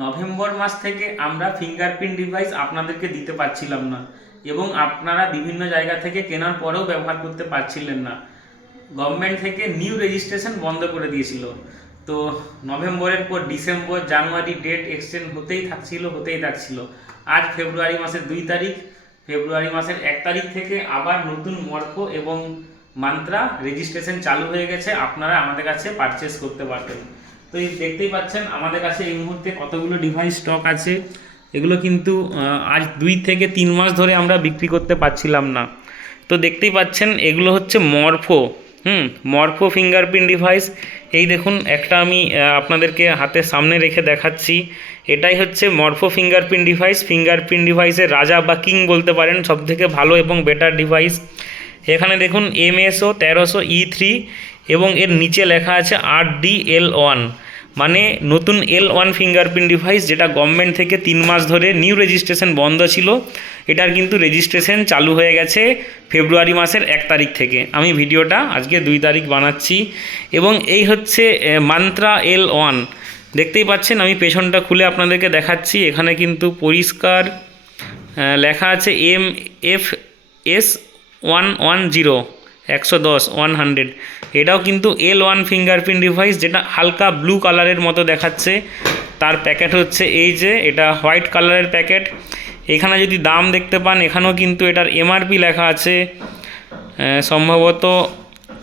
November মাস থেকে আমরা fingerprint device আপনাদেরকে দিতে পারছিলাম না এবং আপনারা বিভিন্ন জায়গা থেকে কেনার পরেও ব্যবহার করতে পারছিলেন না। গভর্নমেন্ট থেকে নিউ রেজিস্ট্রেশন বন্ধ করে দিয়েছিল। তো নভেম্বরের পর ডিসেম্বর, জানুয়ারি ডেট এক্সটেন্ড হতেই থাকছিল হতেই থাকছিল। আজ ফেব্রুয়ারি মাসের দুই তারিখ। ফেব্রুয়ারি মাসের এক তারিখ থেকে আবার নতুন মর্ক এবং মান্ত্রা রেজিস্ট্রেশন চালু হয়ে গেছে। আপনারা আমাদের কাছে পারচেস করতে পারবেন। তো এই দেখতেই পাচ্ছেন, আমাদের কাছে এই মুহূর্তে কতগুলো ডিভাইস স্টক আছে, এগুলো কিন্তু আজ দুই থেকে তিন মাস ধরে আমরা বিক্রি করতে পারছিলাম না। তো দেখতেই পাচ্ছেন, এগুলো হচ্ছে মরফো, হুম, মরফো ফিঙ্গারপ্রিন্ট ডিভাইস এই দেখুন, একটা আমি আপনাদেরকে হাতের সামনে রেখে দেখাচ্ছি। এটাই হচ্ছে মরফো ফিঙ্গারপ্রিন্ট ডিভাইস ফিঙ্গারপ্রিন্ট ডিভাইসের রাজা বা কিং বলতে পারেন, সবথেকে ভালো এবং বেটার ডিভাইস এখানে দেখুন এমএসও তেরোশো ই থ্রি এবং এর নিচে লেখা আছে আর ডি এল ওয়ান মানে নতুন এল ওয়ান ফিঙ্গারপ্রিন্ট ডিভাইস যেটা গভর্নমেন্ট থেকে তিন মাস ধরে নিউ রেজিস্ট্রেশন বন্ধ ছিল, এটার কিন্তু রেজিস্ট্রেশন চালু হয়ে গেছে ফেব্রুয়ারি মাসের এক তারিখ থেকে। আমি ভিডিওটা আজকে দুই তারিখ বানাচ্ছি। এবং এই হচ্ছে মান্ত্রা এল ওয়ান দেখতেই পাচ্ছেন, আমি পেছনটা খুলে আপনাদেরকে দেখাচ্ছি। এখানে কিন্তু পরিষ্কার লেখা আছে M F S one one zero একশো দশ ওয়ান হান্ড্রেড এটাও কিন্তু এল ওয়ান ফিঙ্গারপ্রিন্ট ডিভাইস যেটা হালকা ব্লু কালারের মতো দেখাচ্ছে। তার প্যাকেট হচ্ছে এই যে, এটা হোয়াইট কালারের প্যাকেট এখানে যদি দাম দেখতে পান, এখানেও কিন্তু এটার এমআরপি লেখা আছে। সম্ভবত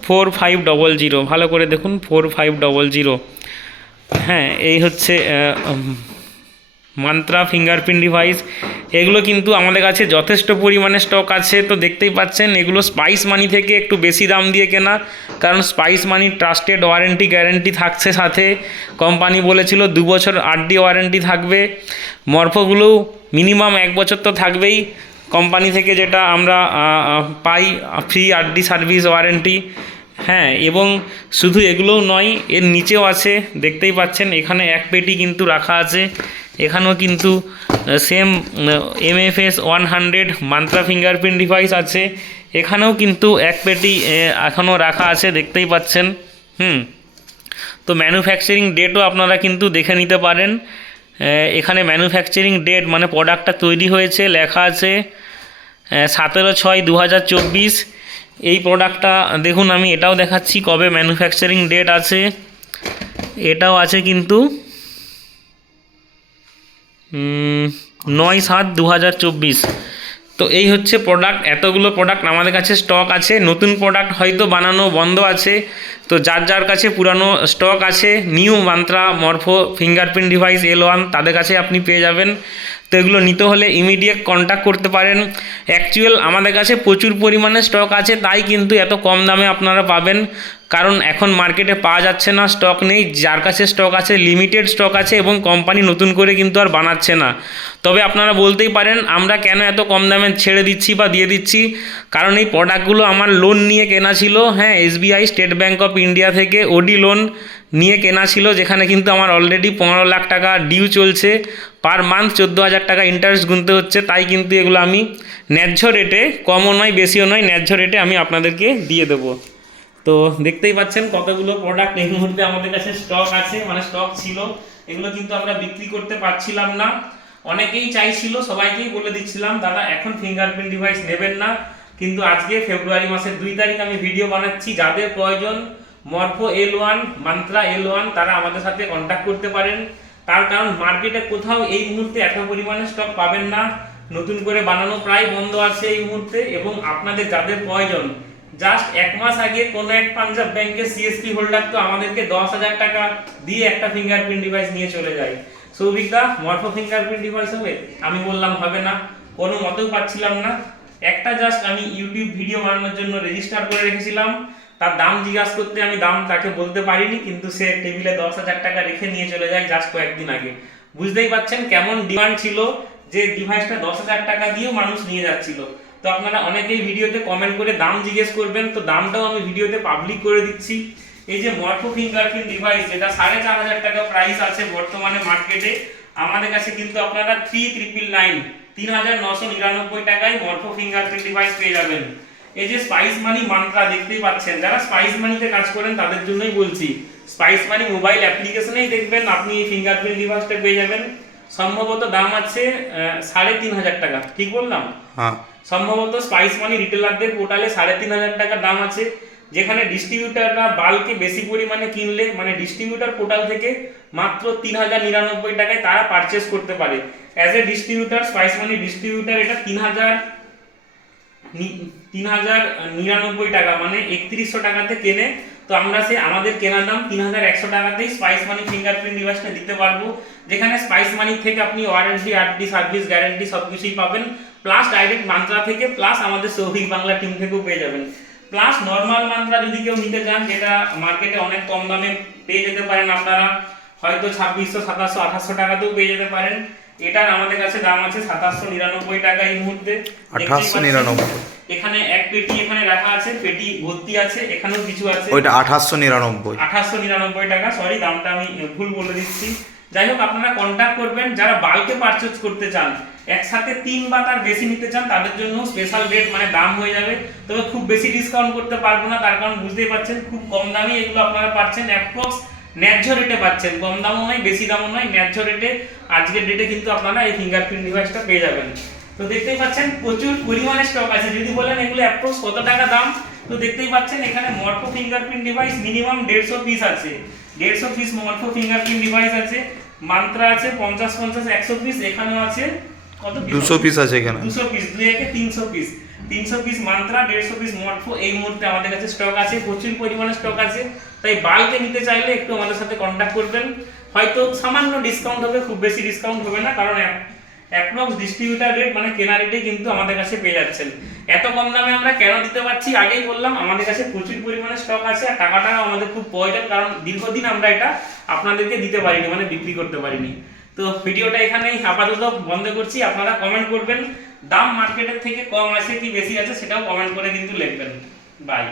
ফোর ফাইভ ডবল জিরো ভালো করে দেখুন ফোর ফাইভ ডবল জিরো হ্যাঁ এই হচ্ছে মান্ত্রা ফিঙ্গারপ্রিন্ট ডিভাইস এগুলো কিন্তু আমাদের কাছে যথেষ্ট পরিমাণে স্টক আছে। তো দেখতেই পাচ্ছেন, এগুলো স্পাইস মানি থেকে একটু বেশি দাম দিয়ে কেনা। কারণ Spice Money trusted warranty guarantee থাকছে সাথে। কোম্পানি বলেছিল দু বছর আরডি ওয়ারেন্টি থাকবে। মরফোগুলোও মিনিমাম এক বছর তো থাকবেই। কোম্পানি থেকে যেটা আমরা পাই free R D service warranty হ্যাঁ এবং শুধু এগুলোও নয়, এর নিচেও আছে। দেখতেই পাচ্ছেন, এখানে এক পেটি কিন্তু রাখা আছে। এখানেও কিন্তু same MFS one hundred Mantra fingerprint device আছে। এখানেও কিন্তু এক পেটি এখনও রাখা আছে, দেখতেই পাচ্ছেন। হুম। তো ম্যানুফ্যাকচারিং ডেটও আপনারা কিন্তু দেখে নিতে পারেন। এখানে ম্যানুফ্যাকচারিং ডেট মানে প্রোডাক্টটা তৈরি হয়েছে, লেখা আছে সতেরো ছয় দু এই প্রোডাক্টটা দেখুন আমি এটাও দেখাচ্ছি কবে ম্যানুফ্যাকচারিং ডেট আছে। এটাও আছে কিন্তু নয় সাত দু হাজার চব্বিশ। তো এই হচ্ছে প্রোডাক্ট এতগুলো প্রোডাক্ট আমাদের কাছে স্টক আছে। নতুন প্রোডাক্ট হয়তো বানানো বন্ধ আছে। তো যার যার কাছে পুরানো স্টক আছে new Mantra Morpho fingerprint device L one তাদের কাছে আপনি পেয়ে যাবেন। তো এগুলো নিতে হলে ইমিডিয়েট কন্ট্যাক্ট করতে পারেন। অ্যাকচুয়াল আমাদের কাছে প্রচুর পরিমাণে স্টক আছে, তাই কিন্তু এত কম দামে আপনারা পাবেন। কারণ এখন মার্কেটে পাওয়া যাচ্ছে না স্টক নেই, যার কাছে স্টক আছে লিমিটেড স্টক আছে এবং কোম্পানি নতুন করে কিন্তু আর বানাচ্ছে না। তবে আপনারা বলতেই পারেন, আমরা কেন এত কম দামে ছেড়ে দিচ্ছি বা দিয়ে দিচ্ছি? কারণ এই প্রোডাক্টগুলো আমার লোন নিয়ে কেনা ছিল হ্যাঁ SBI State Bank of India থেকে ওডি লোন নিয়ে কেনা ছিল, যেখানে কিন্তু আমার অলরেডি পনেরো লাখ টাকা ডিউ চলছে। পার মান্থ চোদ্দ হাজার টাকা ইন্টারেস্ট গুনতে হচ্ছে, তাই কিন্তু এগুলো আমি ন্যায্য রেটে কমও নয়, বেশিও নয়, ন্যায্য রেটে আমি আপনাদেরকে দিয়ে দেবো। তো দেখতেই পাচ্ছেন কতগুলো প্রোডাক্ট এই মুহূর্তে আমাদের কাছে স্টক আছে মানে স্টক ছিল। এগুলো কিন্তু আমরা বিক্রি করতে পারছিলাম না। অনেকেই চাইছিল, সবাইকেই বলে দিচ্ছিলাম, দাদা, এখন ফিঙ্গারপ্রিন্ট ডিভাইস নেবেন না। কিন্তু আজকে ফেব্রুয়ারি মাসের দুই তারিখ আমি ভিডিও বানাচ্ছি। যাদের প্রয়োজন, Morpho L one Mantra L one তারা আমাদের সাথে কন্ট্যাক্ট করতে পারেন। তার কারণ মার্কেটে কোথাও এই মুহূর্তে এত পরিমাণে স্টক পাবেন না। নতুন করে বানানো প্রায় বন্ধ আছে এই মুহূর্তে এবং আপনাদের যাদের প্রয়োজন জাস্ট এক মাস আগে কোন এক পাঞ্জাব ব্যাংকের সিএসপি হোল্ডার তো আমাদেরকে দশ হাজার টাকা দিয়ে একটা ফিঙ্গারপ্রিন্ট ডিভাইস নিয়ে চলে যায়। সৌভিকদা মরফো ফিঙ্গারপ্রিন্ট ডিভাইস হবে? আমি বললাম, হবে না। কোনো মতেও পাচ্ছিলাম না। একটা জাস্ট আমি ইউটিউব ভিডিও বানানোর জন্য রেজিস্টার করে রেখেছিলাম। তার দাম জিজ্ঞাসা করতে আমি দাম তাকে বলতে পারিনি, কিন্তু সে টেবিলে দশ হাজার টাকা রেখে নিয়ে চলে যায় জাস্ট কয়েকদিন আগে। বুঝতেই পাচ্ছেন কেমন ডিমান্ড ছিল যে ডিভাইসটা দশ হাজার টাকা দিয়েও মানুষ নিয়ে যাচ্ছিল। তো আপনারা অনেকেই ভিডিওতে কমেন্ট করে দাম জিজ্ঞেস করবেন, তো দামটাও আমি ভিডিওতে পাবলিক করে দিচ্ছি। এই যে মরফো ফিঙ্গারপ্রিন্ট ডিভাইস যেটা সাড়ে চার হাজার টাকা প্রাইস আছে বর্তমানে মার্কেটে আমাদের কাছে কিন্তু আপনারা থ্রি ট্রিপল নাইন তিন হাজার নশো নিরানব্বই টাকায় মরফো ফিঙ্গারপ্রিন্ট ডিভাইস পেয়ে যাবেন। এই যে স্পাইস মানি মান্ত্রা দেখতেই পাচ্ছেন, যারা স্পাইস মানিতে কাজ করেন তাদের জন্যই বলছি স্পাইস মানি মোবাইল অ্যাপ্লিকেশনেই দেখবেন, আপনি এই ফিঙ্গারপ্রিন্ট ডিভাইসটা পেয়ে যাবেন। সম্ভবত দাম আছে সাড়ে তিন হাজার টাকা, ঠিক বললাম? হ্যাঁ। সম্ভবত স্পাইস মানি রিটেলারদের পোর্টালে সাড়ে তিন হাজার টাকা দাম আছে। যেখানে ডিস্ট্রিবিউটাররা বাল্কে বেশি পরিমাণে কিনলে মানে ডিস্ট্রিবিউটার পোর্টাল থেকে মাত্র তিন হাজার নিরানব্বই টাকায় তারা পারচেস করতে পারে। As a distributor Spice Money distributor এটা তিন হাজার তিন হাজার নিরানব্বই টাকা মানে একত্রিশশো টাকাতে কেনে। তো আমরা সে, আমাদের কেনার দাম তিন হাজার একশো টাকাতেই স্পাইস মানি ফিঙ্গারপ্রিন্ট ডিভাইসটা দিতে পারব। যেখানে স্পাইস মানি থেকে আপনি ওয়ারেন্টি আরডি সার্ভিস গ্যারেন্টি সব কিছুই পাবেন। প্লাস ডাইরেক্ট মান্ত্রা থেকে প্লাস আমাদের সৌভিক বাংলা টিম থেকেও পেয়ে যাবেন। প্লাস নর্মাল মান্ত্রা যদি কেউ নিতে চান যেটা মার্কেটে অনেক কম দামে পেয়ে যেতে পারেন আপনারা হয়তো ছাব্বিশশো সাতাশশো আঠাশশো টাকাতেও পেয়ে যেতে পারেন। এটার আমাদের কাছে দাম আছে সাতাশশো নিরানব্বই টাকা এই মুহূর্তে। 2899 পাচ্ছেন। এখানে এক পেটি এখানে রাখা আছে পেটি ভর্তি আছে এখানেও কিছু আছে। ওইটা আঠাশশো নিরানব্বই। আঠাশশো নিরানব্বই টাকা সরি দামটা আমি ভুল বলে দিচ্ছি। যাই হোক, আপনারা কন্ট্যাক্ট করবেন। যারা বাল্কে পারচেজ করতে চান, একসাথে তিন বা তার বেশি নিতে চান, তাদের জন্য স্পেশাল রেট মানে দাম হয়ে যাবে। তবে খুব বেশি ডিসকাউন্ট করতে পারব না, তার কারণ বুঝতেই পারছেন, খুব কম দামে এগুলো আপনারা পাচ্ছেন। অ্যাপ্রক্স ন্যায্য রেটে পাচ্ছেন, কম দামও নয়, বেশি দামও নয়, ন্যায্য রেটে আজকের ডেটে কিন্তু আপনারা এই ফিঙ্গারপ্রিন্ট ডিভাইসটা পেয়ে যাবেন। তো দেখতেই পাচ্ছেন, প্রচুর পরিমাণে স্টক আছে। যদি বলেন এগুলো অ্যাপ্রক্স কত টাকা দাম, তো দেখতেই পাচ্ছেন, এখানে মর্ফো ফিঙ্গারপ্রিন্ট ডিভাইস মিনিমাম দেড়শো পিস আছে। দেড়শো পিস ফিঙ্গারপ্রিন্ট ডিভাইস আছে মান্ত্রা আছে পঞ্চাশ পঞ্চাশ একশো পিস এখানেও আছে। কত? দুশো পিস আছে এখানে। দুশো পিস দুই একে তিনশো পিস তিনশো পিস মান্ত্রা দেড়শো পিস মটফো এই মুহূর্তে আমাদের কাছে স্টক আছে প্রচুর পরিমাণে স্টক আছে। তাই বাল্কে নিতে চাইলে একটু আমাদের সাথে কন্ট্যাক্ট করবেন। হয়তো সামান্য ডিসকাউন্ট হবে খুব বেশি ডিসকাউন্ট হবে না কারণ অ্যাপ্রক্স ডিস্ট্রিবিউটার রেট মানে কেনা রেটে কিন্তু আমাদের কাছে পেয়ে যাচ্ছেন। এত কম দামে আমরা কেন দিতে পারছি? আগেই বললাম, আমাদের কাছে প্রচুর পরিমাণে স্টক আছে আর টাকাটা আমাদের খুব প্রয়োজন, কারণ দীর্ঘদিন আমরা এটা আপনাদেরকে দিতে পারিনি মানে বিক্রি করতে পারিনি। তো ভিডিওটা এখানেই আপাতত বন্ধ করছি। আপনারা কমেন্ট করবেন, দাম মার্কেটের থেকে কম আছে কি বেশি আছে সেটাও কমেন্ট করে কিন্তু লিখবেন। বাই